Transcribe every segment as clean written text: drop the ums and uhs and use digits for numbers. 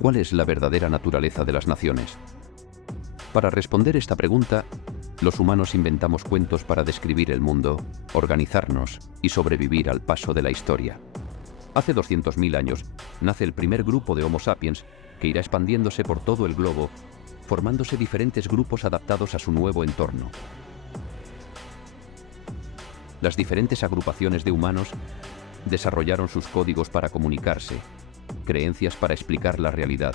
¿Cuál es la verdadera naturaleza de las naciones? Para responder esta pregunta, los humanos inventamos cuentos para describir el mundo, organizarnos y sobrevivir al paso de la historia. Hace 200.000 años nace el primer grupo de Homo sapiens que irá expandiéndose por todo el globo, formándose diferentes grupos adaptados a su nuevo entorno. Las diferentes agrupaciones de humanos desarrollaron sus códigos para comunicarse, creencias para explicar la realidad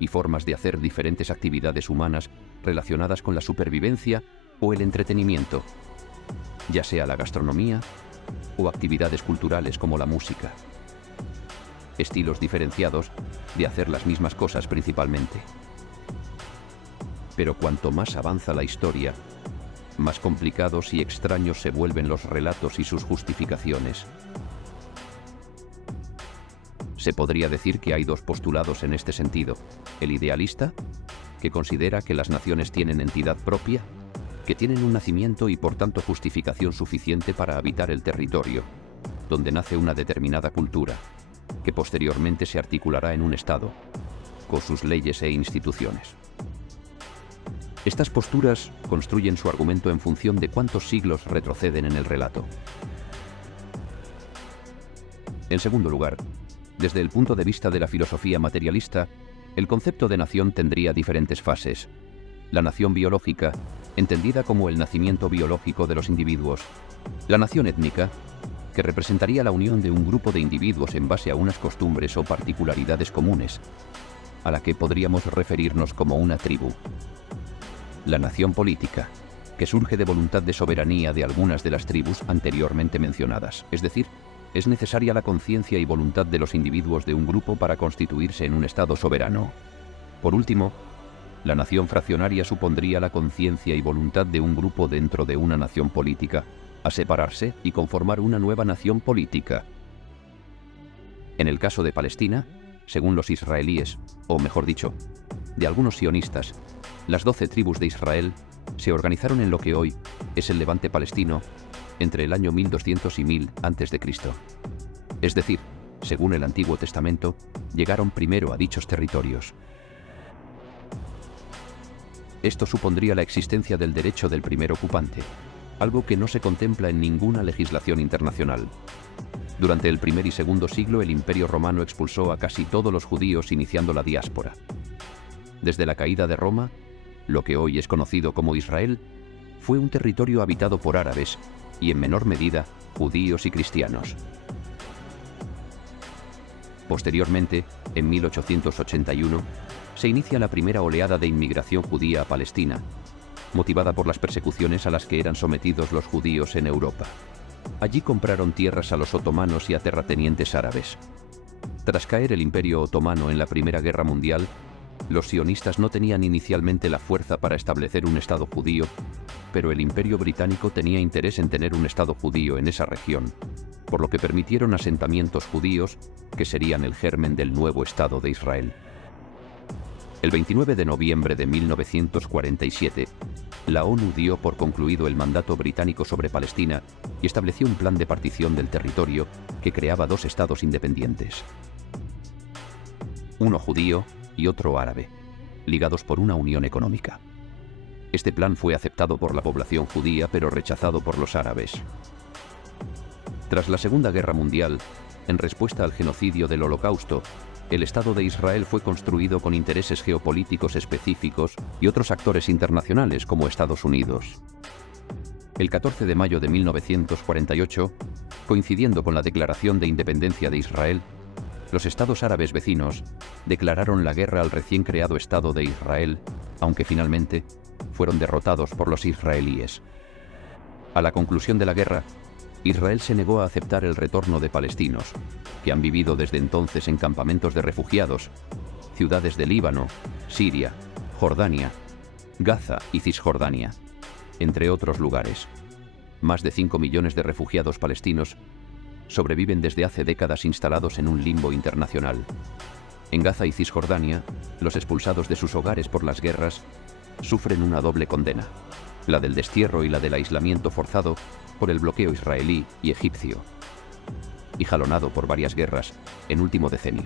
y formas de hacer diferentes actividades humanas relacionadas con la supervivencia o el entretenimiento, ya sea la gastronomía o actividades culturales como la música. Estilos diferenciados de hacer las mismas cosas principalmente. Pero cuanto más avanza la historia, más complicados y extraños se vuelven los relatos y sus justificaciones. Se podría decir que hay dos postulados en este sentido: el idealista, que considera que las naciones tienen entidad propia, que tienen un nacimiento y por tanto justificación suficiente para habitar el territorio, donde nace una determinada cultura, que posteriormente se articulará en un Estado, con sus leyes e instituciones. Estas posturas construyen su argumento en función de cuántos siglos retroceden en el relato. En segundo lugar, desde el punto de vista de la filosofía materialista, el concepto de nación tendría diferentes fases. La nación biológica, entendida como el nacimiento biológico de los individuos. La nación étnica, que representaría la unión de un grupo de individuos en base a unas costumbres o particularidades comunes, a la que podríamos referirnos como una tribu. La nación política, que surge de voluntad de soberanía de algunas de las tribus anteriormente mencionadas, es decir, es necesaria la conciencia y voluntad de los individuos de un grupo para constituirse en un Estado soberano. Por último, la nación fraccionaria supondría la conciencia y voluntad de un grupo dentro de una nación política, a separarse y conformar una nueva nación política. En el caso de Palestina, según los israelíes, o mejor dicho, de algunos sionistas, las 12 tribus de Israel se organizaron en lo que hoy es el Levante palestino entre el año 1200 y 1000 a.C. Es decir, según el Antiguo Testamento, llegaron primero a dichos territorios. Esto supondría la existencia del derecho del primer ocupante, algo que no se contempla en ninguna legislación internacional. Durante el primer y segundo siglo, el Imperio Romano expulsó a casi todos los judíos, iniciando la diáspora. Desde la caída de Roma, lo que hoy es conocido como Israel, fue un territorio habitado por árabes y, en menor medida, judíos y cristianos. Posteriormente, en 1881, se inicia la primera oleada de inmigración judía a Palestina, motivada por las persecuciones a las que eran sometidos los judíos en Europa. Allí compraron tierras a los otomanos y a terratenientes árabes. Tras caer el Imperio Otomano en la Primera Guerra Mundial, los sionistas no tenían inicialmente la fuerza para establecer un Estado judío, pero el Imperio Británico tenía interés en tener un Estado judío en esa región, por lo que permitieron asentamientos judíos que serían el germen del nuevo Estado de Israel. El 29 de noviembre de 1947, la ONU dio por concluido el mandato británico sobre Palestina y estableció un plan de partición del territorio que creaba dos estados independientes. Uno judío y otro árabe, ligados por una unión económica. Este plan fue aceptado por la población judía, pero rechazado por los árabes. Tras la Segunda Guerra Mundial, en respuesta al genocidio del Holocausto, el Estado de Israel fue construido con intereses geopolíticos específicos y otros actores internacionales como Estados Unidos. El 14 de mayo de 1948, coincidiendo con la declaración de independencia de Israel, los estados árabes vecinos declararon la guerra al recién creado Estado de Israel, aunque finalmente fueron derrotados por los israelíes. A la conclusión de la guerra, Israel se negó a aceptar el retorno de palestinos, que han vivido desde entonces en campamentos de refugiados, ciudades de Líbano, Siria, Jordania, Gaza y Cisjordania, entre otros lugares. Más de 5 millones de refugiados palestinos sobreviven desde hace décadas instalados en un limbo internacional. En Gaza y Cisjordania, los expulsados de sus hogares por las guerras sufren una doble condena, la del destierro y la del aislamiento forzado por el bloqueo israelí y egipcio, y jalonado por varias guerras en último decenio.